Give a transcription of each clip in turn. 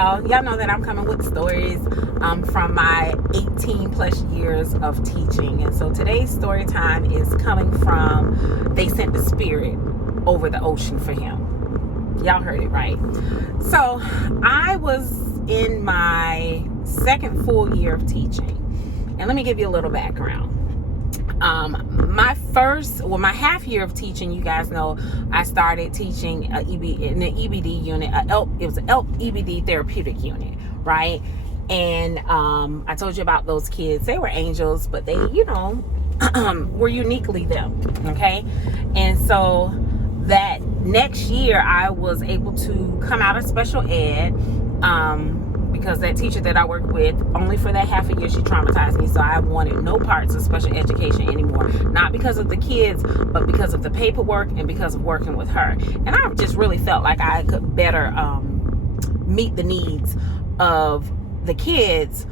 y'all know that I'm coming with stories from my 18 plus years of teaching. And so today's story time is coming from They Sent the Spirit Over the Ocean for Him. Y'all heard it right. So I was in my second full year of teaching. And let me give you a little background. My half year of teaching, you guys know, I started teaching in the EBD unit. It was an EBD therapeutic unit, right? And I told you about those kids. They were angels, but they, were uniquely them, okay? And so that next year, I was able to come out of special ed, because that teacher that I worked with, only for that half a year, she traumatized me. So I wanted no parts of special education anymore. Not because of the kids, but because of the paperwork and because of working with her. And I just really felt like I could better meet the needs of the kids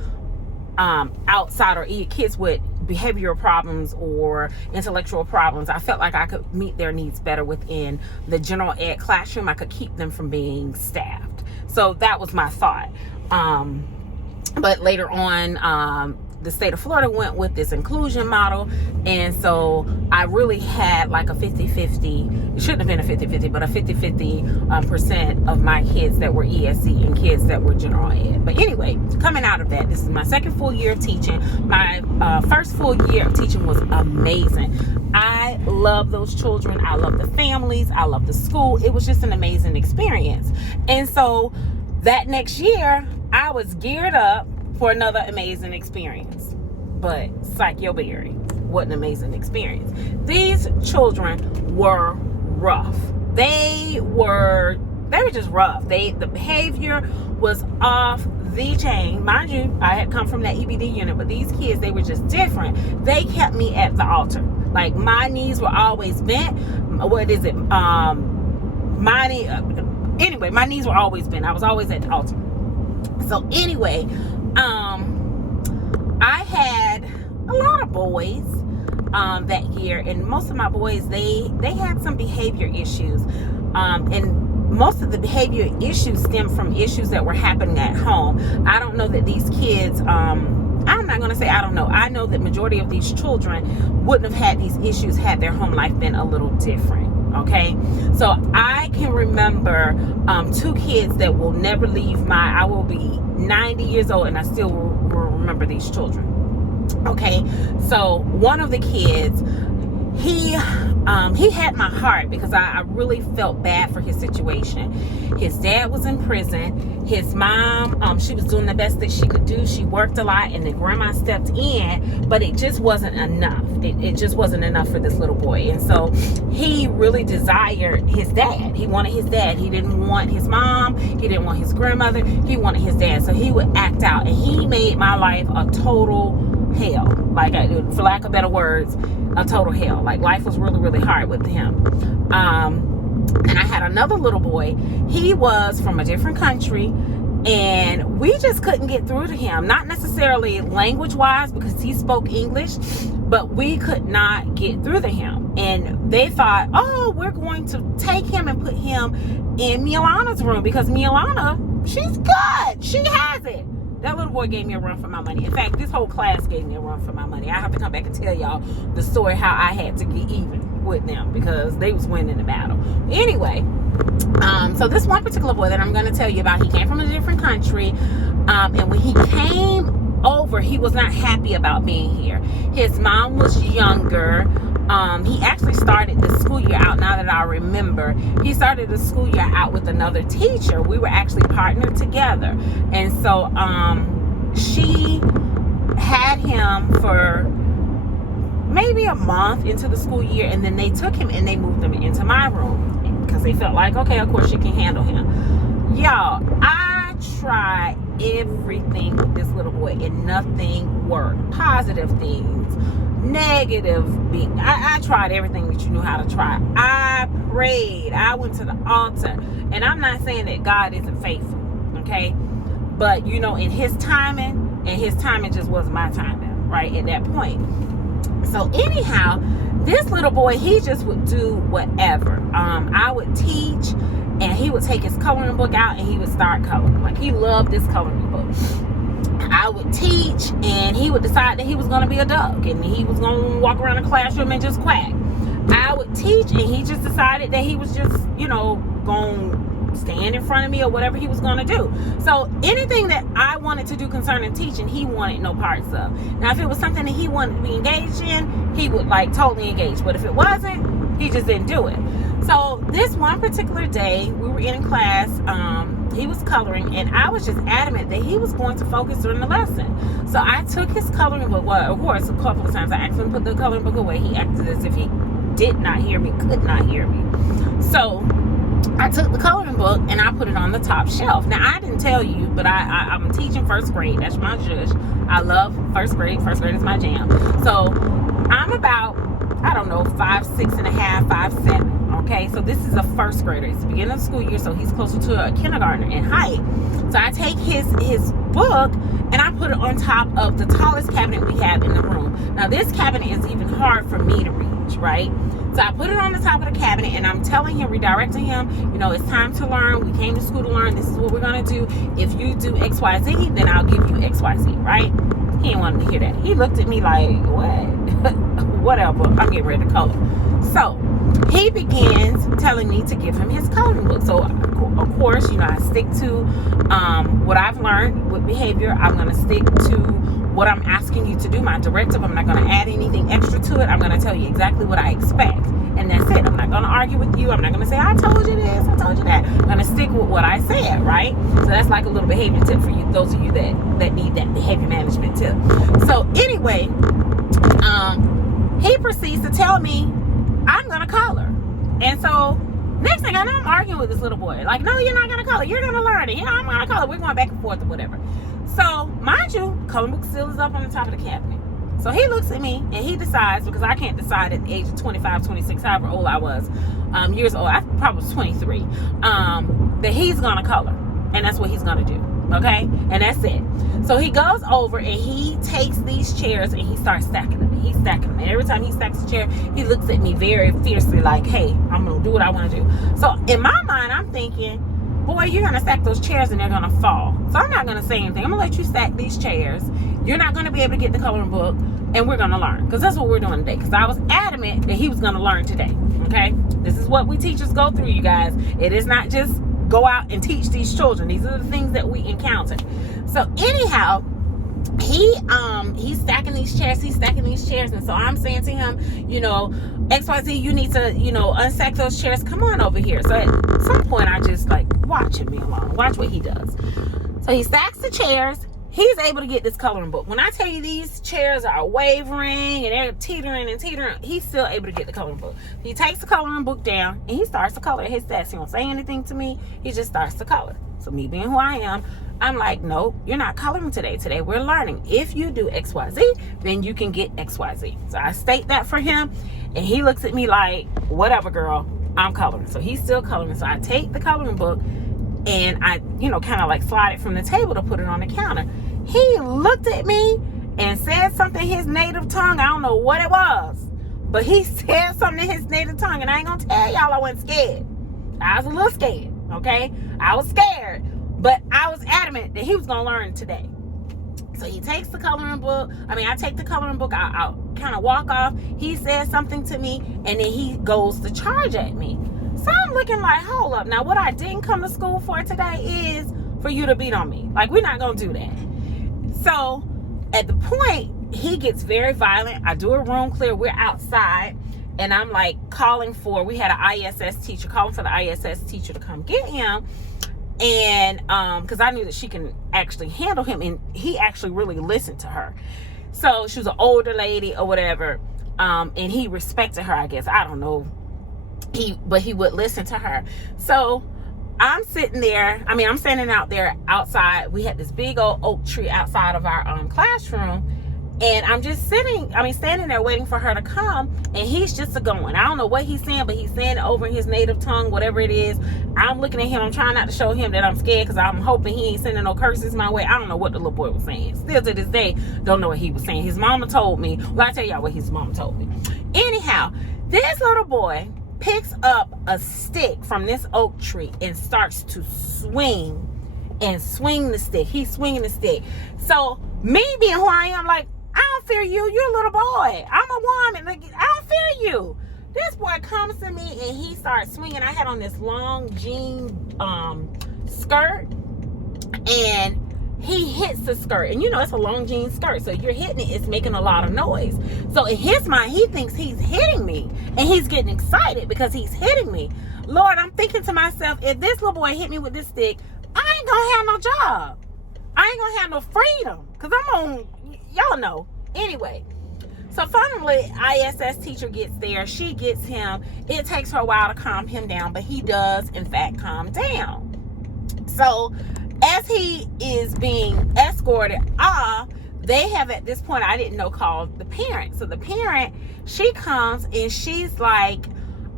outside, or kids with behavioral problems or intellectual problems. I felt like I could meet their needs better within the general ed classroom. I could keep them from being staffed. So that was my thought. But later on, the state of Florida went with this inclusion model. And so I really had like a 50-50, it shouldn't have been a 50-50, but a 50-50% of my kids that were ESC and kids that were general ed. But anyway, coming out of that, this is my second full year of teaching. My first full year of teaching was amazing. I love those children. I love the families. I love the school. It was just an amazing experience. And so that next year, I was geared up for another amazing experience. But psych your berry, what an amazing experience. These children were rough. They were just rough. The behavior was off the chain. Mind you, I had come from that EBD unit, but these kids, they were just different. They kept me at the altar. Like, my knees were always bent. Anyway, my knees were always bent. I was always at the altar. So anyway, I had a lot of boys that year, and most of my boys, they had some behavior issues, and most of the behavior issues stem from issues that were happening at home. I don't know that these kids, I'm not going to say I don't know. I know that majority of these children wouldn't have had these issues had their home life been a little different. Okay, so I can remember two kids that will never leave I will be 90 years old and I still will remember these children. Okay, so one of the kids, he had my heart because I really felt bad for his situation. His dad was in prison. His mom, she was doing the best that she could do. She worked a lot, and then grandma stepped in, but it just wasn't enough. It just wasn't enough for this little boy. And so he really desired his dad. He wanted his dad. He didn't want his mom. He didn't want his grandmother. He wanted his dad. So he would act out, and he made my life a total hell. Like, for lack of better words, a total hell. Like, life was really, really hard with him. And I had another little boy. He was from a different country, and we just couldn't get through to him. Not necessarily language wise, because he spoke English, but we could not get through to him. And they thought, oh, we're going to take him and put him in Milana's room, because Milana, she's good. She has it. That little boy gave me a run for my money. In fact, this whole class gave me a run for my money. I have to come back and tell y'all the story how I had to get even with them because they was winning the battle. Anyway, so this one particular boy that I'm going to tell you about, he came from a different country. And when he came over, he was not happy about being here. His mom was younger. He actually started the school year out, now that I remember. He started the school year out with another teacher. We were actually partnered together. And so she had him for maybe a month into the school year, and then they took him and they moved him into my room because they felt like, okay, of course she can handle him. Y'all, I tried everything with this little boy and nothing worked. Positive things, negative. I tried everything that you knew how to try. I prayed. I went to the altar. And I'm not saying that God isn't faithful, okay? But, in his timing, and his timing just wasn't my timing, right, at that point. So anyhow, this little boy, he just would do whatever. I would teach, and he would take his coloring book out and he would start coloring. Like, he loved this coloring book. I would teach, and he would decide that he was going to be a duck, and he was going to walk around the classroom and just quack. I would teach, and he just decided that he was just, you know, going to stand in front of me or whatever he was going to do. So anything that I wanted to do concerning teaching, he wanted no parts of. Now, if it was something that he wanted to be engaged in, he would, like, totally engage. But if it wasn't, he just didn't do it. So this one particular day, we were in class, he was coloring, and I was just adamant that he was going to focus during the lesson. So I took his coloring book. Well, of course, a couple of times I asked him to put the coloring book away. He acted as if he did not hear me, could not hear me. So I took the coloring book and I put it on the top shelf. Now, I didn't tell you, but I'm teaching first grade. That's my judge. I love first grade. First grade is my jam. So I'm about, I don't know, 5'6 and a half, 5'7". Okay, so this is a first grader. It's the beginning of the school year, so he's closer to a kindergartner in height. So I take his book and I put it on top of the tallest cabinet we have in the room. Now, this cabinet is even hard for me to reach, right? So I put it on the top of the cabinet, and I'm telling him, redirecting him, you know, it's time to learn. We came to school to learn. This is what we're going to do. If you do X, Y, Z, then I'll give you X, Y, Z, right? He didn't want to hear that. He looked at me like, what? Whatever. I'm getting ready to color. So he begins telling me to give him his coloring book. So, of course, you know, I stick to what I've learned with behavior. I'm going to stick to what I'm asking you to do, my directive. I'm not going to add anything extra to it. I'm going to tell you exactly what I expect. And that's it. I'm not going to argue with you. I'm not going to say, I told you this, I told you that. I'm going to stick with what I said, right? So that's like a little behavior tip for you, those of you that need that behavior management tip. So anyway, he proceeds to tell me I'm going to color. And so next thing I know, I'm arguing with this little boy. Like, no, you're not going to color. You're going to learn it. Yeah, I'm going to color. We're going back and forth or whatever. So, mind you, coloring book still is up on the top of the cabinet. So he looks at me and he decides, because I can't decide at the age of 25, 26, however old I was, years old, I probably was 23, that he's going to color. And that's what he's going to do. Okay? And that's it. So he goes over and he takes these chairs and he starts stacking them. He's stacking them. And every time he stacks a chair, he looks at me very fiercely like, hey, I'm going to do what I want to do. So in my mind, I'm thinking, boy, you're going to stack those chairs and they're going to fall. So I'm not going to say anything. I'm going to let you stack these chairs. You're not going to be able to get the coloring book, and we're going to learn. Because that's what we're doing today. Because I was adamant that he was going to learn today. Okay? This is what we teachers go through, you guys. It is not just go out and teach these children. These are the things that we encounter. So anyhow, he's stacking these chairs. He's stacking these chairs. And so I'm saying to him, you know, XYZ, you need to, you know, unstack those chairs. Come on over here. So at some point, I just like, watch him, me alone. Watch what he does. So he stacks the chairs. He's able to get this coloring book. When I tell you these chairs are wavering and they're teetering and teetering, he's still able to get the coloring book. He takes the coloring book down and he starts to color at his desk. He won't say anything to me. He just starts to color. So me being who I am, I'm like, no, you're not coloring today. Today we're learning. If you do XYZ, then you can get XYZ. So I state that for him, and he looks at me like, whatever, girl, I'm coloring. So he's still coloring. So I take the coloring book and I, you know, kind of like slide it from the table to put it on the counter. He looked at me and said something in his native tongue. I don't know what it was, but he said something in his native tongue, and I ain't gonna tell y'all I wasn't scared. I was a little scared, okay? I was scared, but I was adamant that he was gonna learn today. So he takes the coloring book. I take the coloring book. I'll kind of walk off. He says something to me, and then he goes to charge at me. So I'm looking like, hold up. Now, what I didn't come to school for today is for you to beat on me. Like, we're not going to do that. So at the point, he gets very violent. I do a room clear. We're outside. And I'm like calling for, we had an ISS teacher, calling for the ISS teacher to come get him. And because I knew that she can actually handle him. And he actually really listened to her. So she was an older lady or whatever. And he respected her, I guess. I don't know. But he would listen to her. So I'm sitting there. I'm standing out there outside. We had this big old oak tree outside of our classroom. And I'm just standing there waiting for her to come. And he's just a-going. I don't know what he's saying, but he's saying it over in his native tongue, whatever it is. I'm looking at him. I'm trying not to show him that I'm scared because I'm hoping he ain't sending no curses my way. I don't know what the little boy was saying. Still to this day, don't know what he was saying. His mama told me. Well, I'll tell y'all what his mama told me. Anyhow, this little boy picks up a stick from this oak tree and starts to swing the stick. He's swinging the stick. So me being who I am, like, I don't fear you. You're a little boy. I'm a woman. Like, I don't fear you. This boy comes to me and he starts swinging. I had on this long jean skirt, and he hits the skirt. And you know, it's a long jean skirt, so you're hitting it, it's making a lot of noise. So in his mind, he thinks he's hitting me, and he's getting excited because he's hitting me. Lord, I'm thinking to myself, if this little boy hit me with this stick, I ain't gonna have no job. I ain't gonna have no freedom, because I'm on, y'all know. Anyway, so finally, ISS teacher gets there. She gets him. It takes her a while to calm him down, but he does, in fact, calm down. So as he is being escorted off, they have, at this point, I didn't know, called the parent. So the parent, she comes and she's like,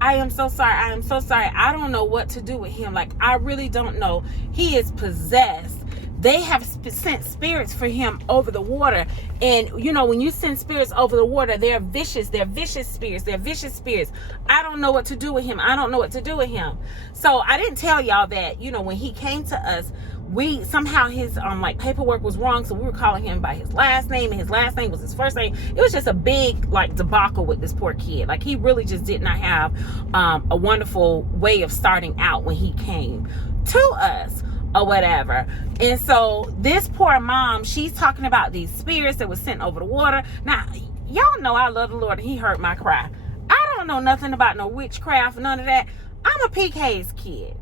I am so sorry. I am so sorry. I don't know what to do with him. Like, I really don't know. He is possessed. They have sent spirits for him over the water. And, you know, when you send spirits over the water, they're vicious. They're vicious spirits. They're vicious spirits. I don't know what to do with him. I don't know what to do with him. So I didn't tell y'all that, you know, when he came to us, we somehow his like paperwork was wrong. So we were calling him by his last name, and his last name was his first name. It was just a big like debacle with this poor kid. Like, he really just did not have a wonderful way of starting out when he came to us or whatever. And so this poor mom, she's talking about these spirits that was sent over the water. Now, y'all know I love the Lord, and he heard my cry. I don't know nothing about no witchcraft, none of that. I'm a PK's kid.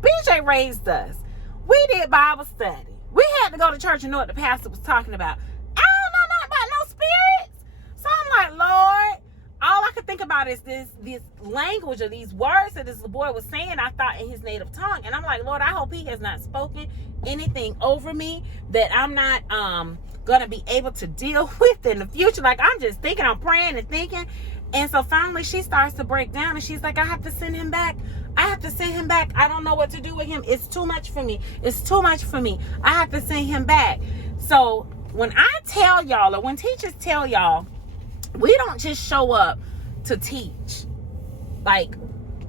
BJ raised us. We did Bible study. We had to go to church and know what the pastor was talking about. I don't know nothing about no spirits. So I'm like, Lord, all I could think about is this language or these words that this boy was saying, I thought in his native tongue. And I'm like, Lord, I hope he has not spoken anything over me that I'm not going to be able to deal with in the future. Like, I'm just thinking, I'm praying and thinking. And so finally she starts to break down, and she's like, I have to send him back. I have to send him back. I don't know what to do with him. It's too much for me. It's too much for me. I have to send him back. So when I tell y'all, or when teachers tell y'all, we don't just show up to teach. Like,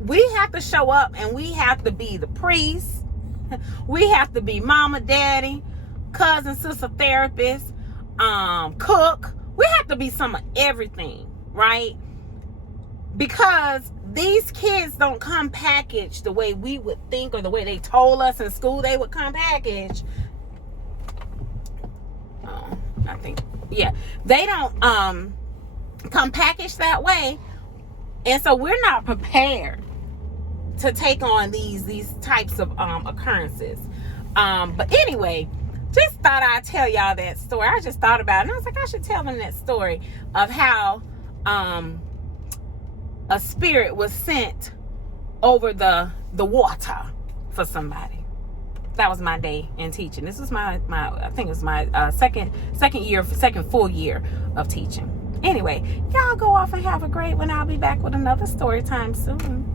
we have to show up, and we have to be the priest. We have to be mama, daddy, cousin, sister, therapist, cook. We have to be some of everything, right? Because these kids don't come packaged the way we would think, or the way they told us in school they would come packaged. I think, yeah, they don't come packaged that way. And so we're not prepared to take on these types of occurrences. But anyway, just thought I'd tell y'all that story. I just thought about it, and I was like, I should tell them that story of how a spirit was sent over the water for somebody. That was my day in teaching. This was my I think it was my second full year of teaching. Anyway, y'all go off and have a great one. I'll be back with another story time soon.